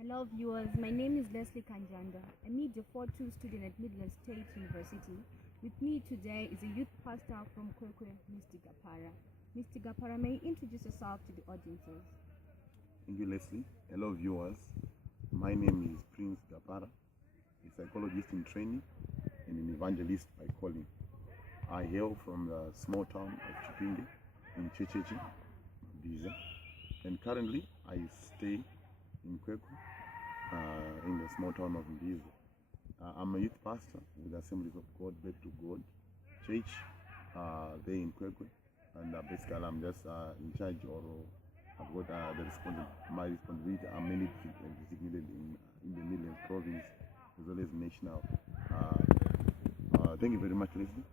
Hello viewers, my name is Leslie Kanjanda, a Media 42 student at Midland State University. With me today is a youth pastor from Kwekwe, Mr. Gapara. Mr. Gapara, may you introduce yourself to the audiences? Thank you, Leslie. Hello viewers, my name is Prince Gapara, a psychologist in training and an evangelist by calling. I hail from the small town of Chipinge in Chechechi, Biza, and currently I stay in Kwekwe, in the small town of Mbiza. I'm a youth pastor with Assemblies of God, Back to God Church, there in Kwekwe, and basically I'm just in charge, or I've got my responsibility are mainly designated in the Midlands province as well as national. Thank you very much, Leslie.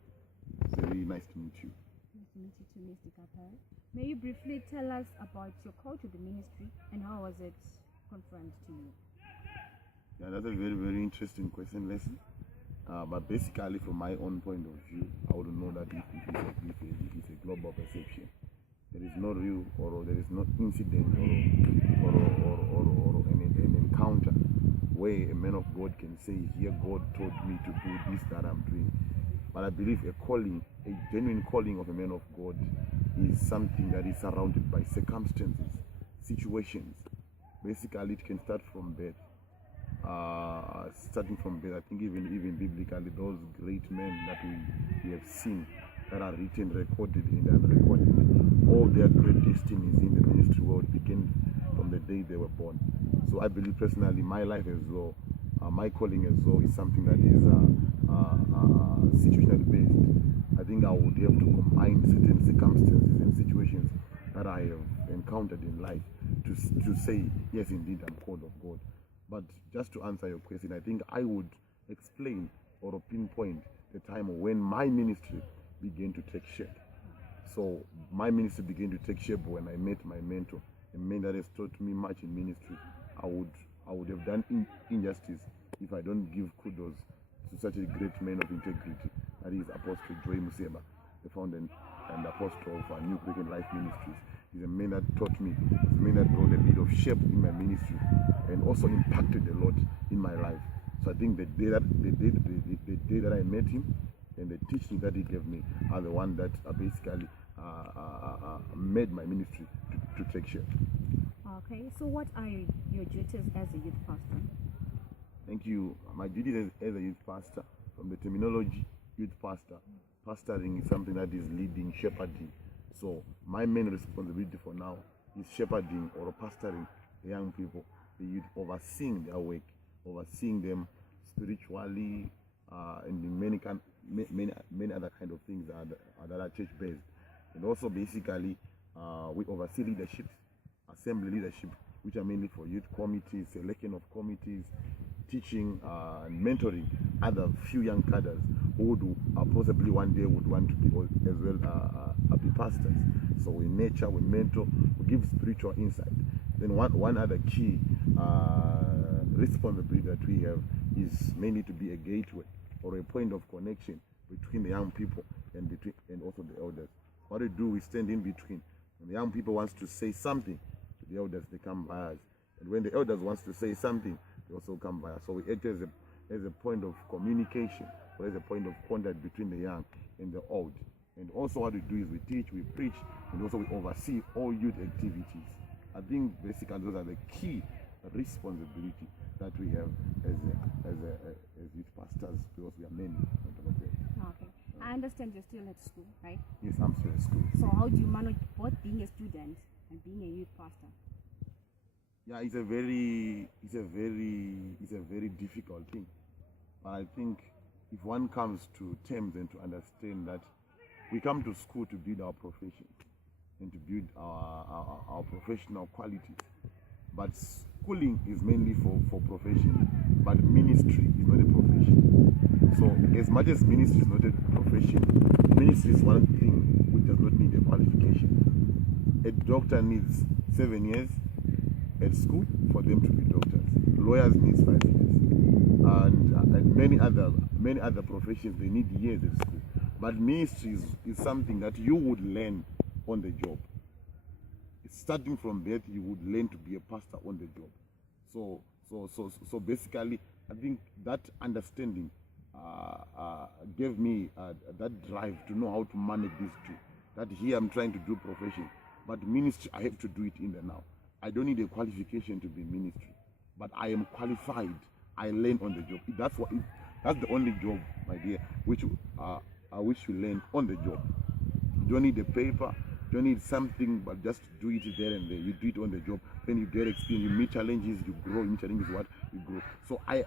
It's very nice to meet you. Nice to meet you too, Mr. Gapara. May you briefly tell us about your call to the ministry and how was it confirmed to you? Yeah, that's a very, very interesting question, Leslie. But basically, from my own point of view, I would know that if it's a global perception. There is no real, or there is no incident or an encounter where a man of God can say, here God told me to do this that I'm doing. But I believe a calling, a genuine calling of a man of God is something that is surrounded by circumstances, situations. Basically, it can start from birth. Starting from birth, I think even biblically, those great men that we have seen that are written, recorded, and unrecorded, all their great destinies in the ministry world began from the day they were born. So I believe personally, my life as well, my calling as well, is something that is situational based. I think I would have to combine certain circumstances and situations that I have encountered in life to say, yes, indeed, I'm called of God. But just to answer your question, I think I would explain or pinpoint the time when my ministry began to take shape. So my ministry began to take shape when I met my mentor, a man that has taught me much in ministry. I would have done injustice if I don't give kudos to such a great man of integrity, that is Apostle Joy Museba, the founder and apostle of New Christian Life Ministries. He's a man that taught me, he's a man that brought a bit of shape in my ministry and also impacted a lot in my life. So I think the day that I met him and the teaching that he gave me are the one that basically made my ministry to take shape. Okay, so what are your duties as a youth pastor? Thank you. My duties as a youth pastor, from the terminology, youth pastor, pastoring is something that is leading, shepherding. So my main responsibility for now is shepherding or pastoring the young people, the youth, overseeing their work, overseeing them spiritually, and in many other kind of things that are church based. And also basically we oversee leadership, assembly leadership, which are mainly for youth committees, selection of committees, teaching and mentoring other few young cadres who possibly one day would want to be as well be pastors. So we nurture, we mentor, we give spiritual insight. Then one other key responsibility that we have is mainly to be a gateway or a point of connection between the young people and also the elders. What we do, we stand in between. When the young people wants to say something to the elders, they come by us. And when the elders wants to say something, they also come by us. So we act as a point of communication, or as a point of contact between the young and the old. And also what we do is we teach, we preach, and also we oversee all youth activities. I think basically those are the key responsibility that we have as youth pastors, because we are many. Okay. I understand you're still at school, right? Yes, I'm still at school. So how do you manage both being a student and being a youth pastor? Yeah, it's a very difficult thing. But I think if one comes to terms and to understand that we come to school to build our profession and to build our professional qualities. But schooling is mainly for profession, but ministry is not a profession. So as much as ministry is not a profession, ministry is one thing which does not need a qualification. A doctor needs 7 years at school for them to be doctors. Lawyers need 5 years, and many other professions, they need years at school. But ministry is something that you would learn on the job. Starting from birth, you would learn to be a pastor on the job. So basically, I think that understanding gave me that drive to know how to manage these two. That here I'm trying to do profession, but ministry I have to do it in the now. I don't need a qualification to be in ministry, but I am qualified. I learn on the job. That's the only job, my dear, which you learn on the job. You don't need a paper. You don't need something, but just do it there and there. You do it on the job. Then you get experience. You meet challenges. You grow. You meet challenges. You grow. So I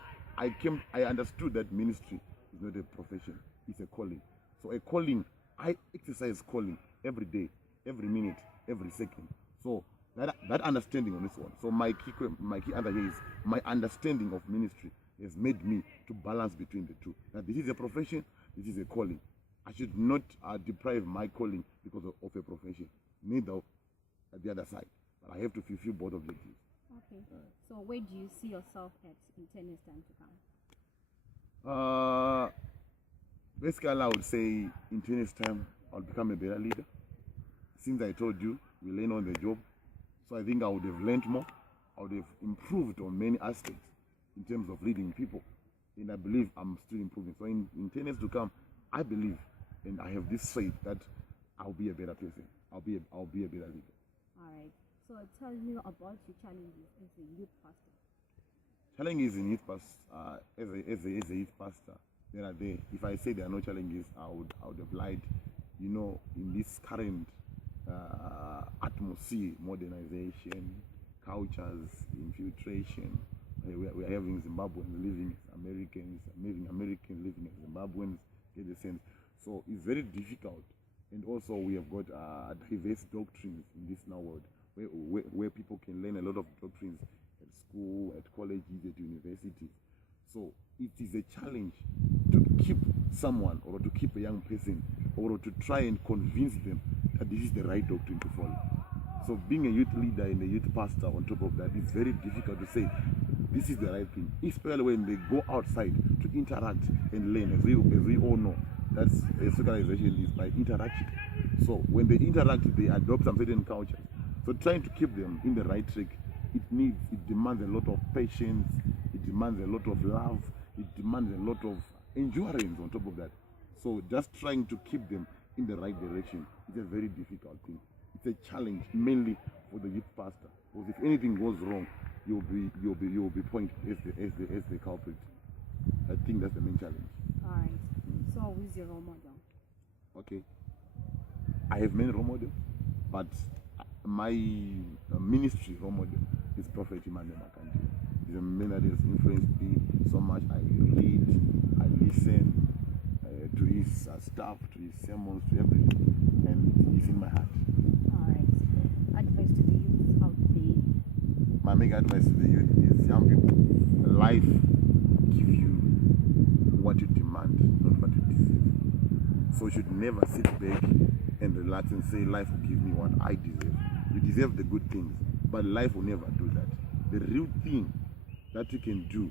understood that ministry is not a profession. It's a calling. So a calling. I exercise calling every day, every minute, every second. So that understanding on this one. So my key answer here is my understanding of ministry has made me to balance between the two. That this is a profession, this is a calling. I should not deprive my calling because of a profession, neither at the other side. But I have to fulfill both objectives. Okay. So where do you see yourself at in 10 years' time to come? Basically, I would say in 10 years' time, I'll become a better leader. Since I told you, we learn on the job. So I think I would have learned more. I would have improved on many aspects in terms of leading people. And I believe I'm still improving. So in 10 years to come, I believe and I have this faith that I'll be a better person. I'll be a better leader. All right. So tell me about your challenges as a youth pastor. Challenges in youth pastor, as a youth pastor, there are there. If I say there are no challenges, I would have lied. You know, in this current atmosphere, modernization, cultures, infiltration, we are having Zimbabweans living as Americans, Americans living as Zimbabweans, get the sense. So it's very difficult. And also we have got diverse doctrines in this now world, where people can learn a lot of doctrines at school, at colleges, at universities. So it is a challenge to keep someone or to keep a young person or to try and convince them that this is the right doctrine to follow. So being a youth leader and a youth pastor on top of that, it's very difficult to say this is the right thing, especially when they go outside to interact and learn. As we all know, that's socialization is by interaction. So when they interact, they adopt some certain cultures. So trying to keep them in the right track, it demands a lot of patience, it demands a lot of love, it demands a lot of endurance on top of that. So just trying to keep them in the right direction is a very difficult thing. It's a challenge mainly for the youth pastor. Because if anything goes wrong, you'll be pointed as the culprit. I think that's the main challenge. All right. So who's your role model? Okay. I have many role models, but my ministry role model is Prophet Emmanuel Makanji. He's a man that has influenced me so much. I read, I listen to his stuff, to his sermons, to everything, and he's in my heart. All right. Advice to the youth out there. My main advice to the youth is young people, life gives you what you demand, not what you deserve. So you should never sit back and relax and say life will give me what I deserve. You deserve the good things, but life will never do that. The real thing that you can do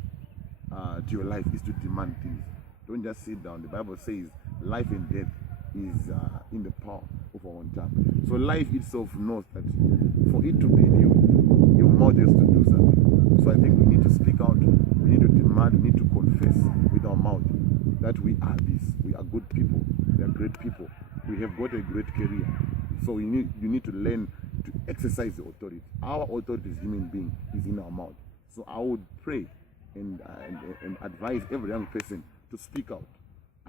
to your life is to demand things. Don't just sit down. The Bible says life and death is in the power of our own tongue. So life itself knows that for it to be in you, your mouth has to do something. So I think we need to speak out. We need to demand. We need to confess with our mouth that we are this. We are good people. We are great people. We have got a great career. So you need to learn to exercise the authority. Our authority as human being is in our mouth. So I would pray and advise every young person to speak out,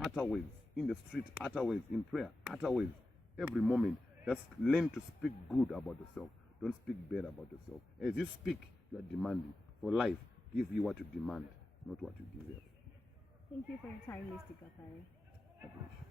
utter words in the street, utter words in prayer, utter words every moment. Just learn to speak good about yourself. Don't speak bad about yourself. As you speak, you are demanding. For life, give you what you demand, not what you deserve. Thank you for your time, Mr. Gapara. God bless you.